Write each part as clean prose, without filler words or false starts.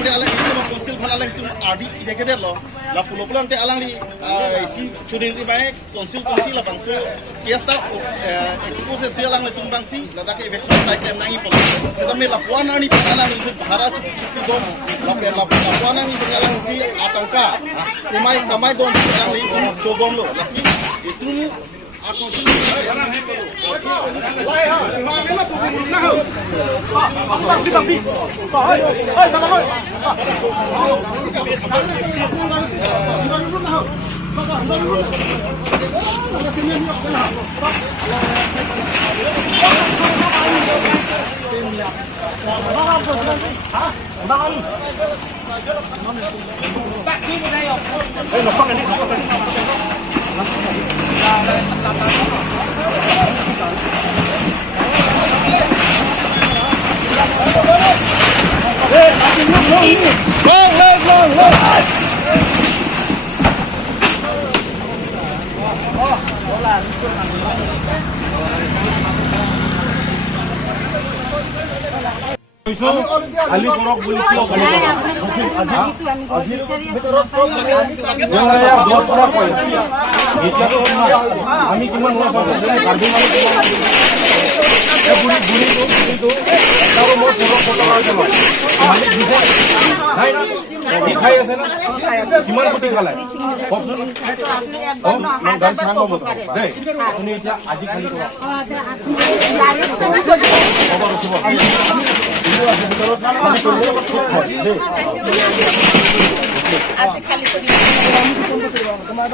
alang di alang itu konsil pun alang itu adi ide keder lo. La pulau nanti alang di isi cudin di baik konsil lah bangsa. Kiasta expose sih alang itu bangsi. Lada ke event site yang nangi pun. Sedang la puana ni alang itu bahara cukup dom. La puana ni alang itu atangka. Kamai bom alang itu cobom lo. Lasi itu aku sih. Ali korok beli kilo. আমি কিমান খাই আছে না কিমান কোটি খালে কওকচোন দেই আপুনি এতিয়া আজি খালি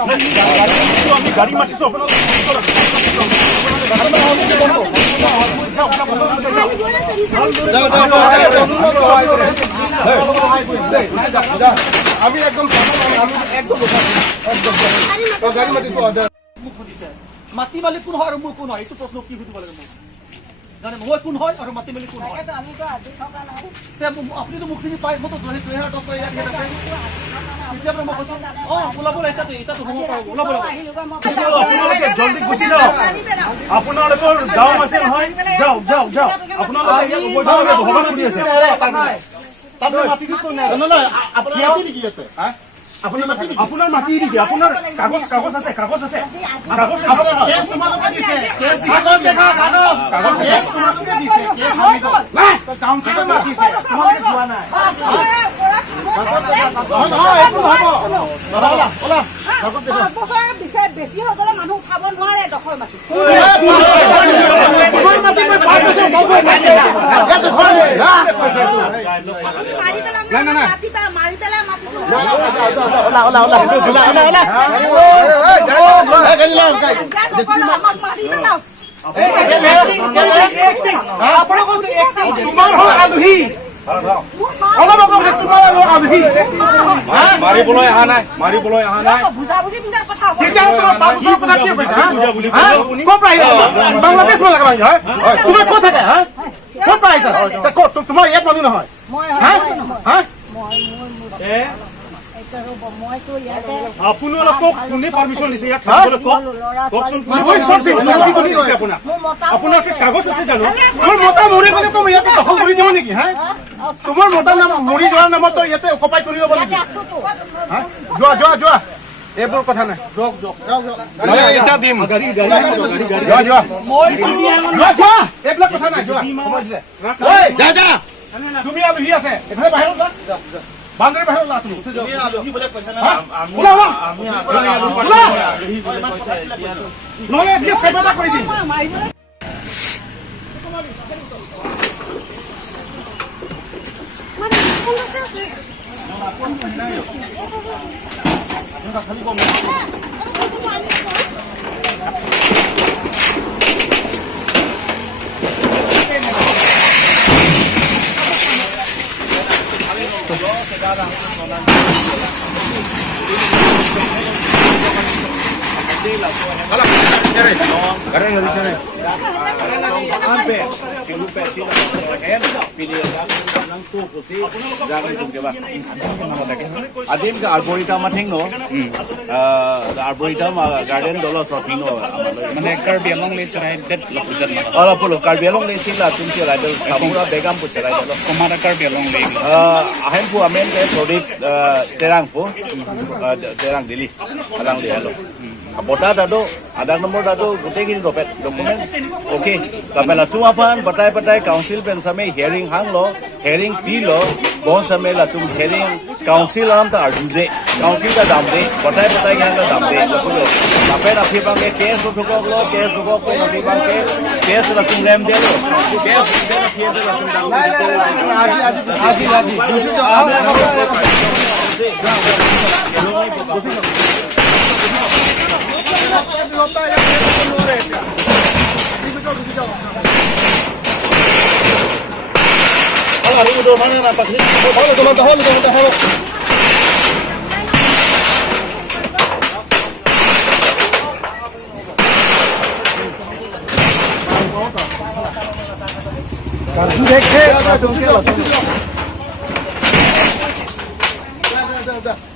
আমি গাড়ী মাতিছো আপোনাক আমি একদম গাড়ী মাতিছো মোক সুধিছে মাটি মালিক কোন হয় আৰু মোৰ কোন হয় এইটো প্ৰশ্ন কি সুধিব লাগে মোক জানে মই কোন হয় আৰু মাটি মালিক কোন হয় আপুনিতো মোক চিনি পায় মইতো 2000 টকা ইয়াত এতিয়া মই কৈছো ওলাব এটাতো হ'ব পাৰিব ওলাব আপোনালোকে জলদি গুচি যাওক আপোনালোকৰ গাঁও আছে নহয় যাওক আপোনালোকে ইয়াত ভগৱান কৰি আছে তাতে মাটি দিছো না নহয় আপুনি মাটি নেকি ইয়াতে হা আপোনাৰ মাটি নেকি আপোনাৰ কাগজ আছে কেছ তোমালোকে দিছে কেছ কাগজ দেখা কাগজ কেছ তোমালোকে দিছে কেছ আমি কাউন্সিলে মাতিছে তোমালোকে যোৱা নাই বেছি হৈ গলে মানুহ উঠাব নোৱাৰে দখল মাটি মাৰি পেলাই মাৰিবলৈ অহা নাই বুজাবুজি বুজাৰ কথা বাংলাদেশ তুমি ক'ত থাকে ক'ত পাইছা তোমাৰ ইয়াত মানুহ নহয় আপোনালোকক কোনে পাৰ্মিশ্যন দিছে ইয়াত থাকিবলৈ কওকচোন আপোনাৰ কাগজ আছে জানো তোমাৰ মতা মৰি গ'লে তুমি ইয়াতে দখল কৰি দিব নেকি হা তোমাৰ মতা নাম মৰি যোৱাৰ নামত ইয়াতে অকুপাই কৰি ল'ব নেকি যোৱা এইবোৰ কথা নাই এতিয়া দিম যোৱা এইবিলাক কথা নাই যোৱা তুমি আলহী আছে এফালে বাহিৰত যা বান্দৰ বাহিৰত ওলা তুমি নহ'লে এতিয়া চেপেটা কৰি দিম Karena Kilupe sila hen pilihan nang tu kusi jangan tunggu ba. Adim ka arboretum mathing no. Arboretum garden dolo shopping no. মানে কাৰ্বি আংলং লে চৰাই ডেট লপুজাত না Ala polo Karbi Anglong le sila tumsi radel sabura begam pu cerai dolo. কমাৰা Karbi Anglong লে Ahem pu amen ke produk terang pu terang dili alang di halo. Bota dado ada nomor dado gute gini dompet dokumen oke tapi la cuma pan patai council pen sampai hearing hang lo hearing pi lo bon sampai la tum hearing council am ta arjuje council ka dam de patai hang ka dam de lo tapi na phi bang ke case lo ko na phi bang ke case la tum rem de lo case de na phi de la tum dam Ala ri udah mana na pakri. Halo. কাজু দেখে Dah.